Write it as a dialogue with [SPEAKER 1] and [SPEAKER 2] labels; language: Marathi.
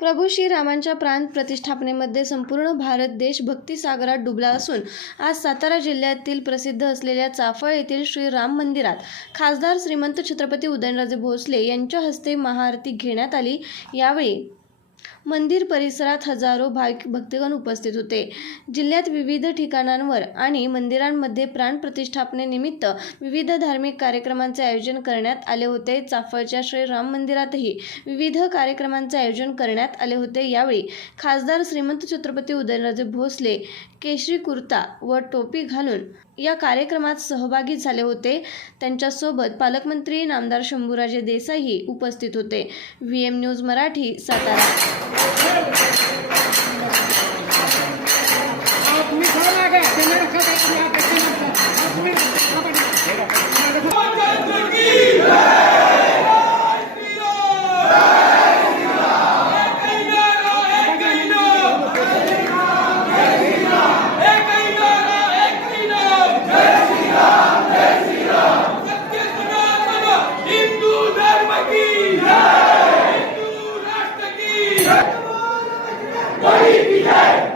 [SPEAKER 1] प्रभू श्रीरामांच्या प्राण प्रतिष्ठापनेमध्ये संपूर्ण भारत देश भक्तिसागरात डुबला असून आज सातारा जिल्ह्यातील प्रसिद्ध असलेल्या चाफळ येथील श्रीराम मंदिरात खासदार श्रीमंत छत्रपती उदयनराजे भोसले यांच्या हस्ते महाआरती घेण्यात आली. यावेळी मंदिर परिसरात हजारो भाविक भक्तगण उपस्थित होते. जिल्ह्यात विविध ठिकाणांवर आणि मंदिरांमध्ये प्राण प्रतिष्ठापनेनिमित्त विविध धार्मिक कार्यक्रमांचे आयोजन करण्यात आले होते. चाफळच्या श्री राम मंदिरातही विविध कार्यक्रमांचे आयोजन करण्यात आले होते. यावेळी खासदार श्रीमंत छत्रपती उदयनराजे भोसले केशरी कुर्ता व टोपी घालून या कार्यक्रमात सहभागी झाले होते. त्यांच्यासोबत पालकमंत्री नामदार शंभूराजे देसाई उपस्थित होते. V M news Marathi Satara.
[SPEAKER 2] うん。We will be Peter!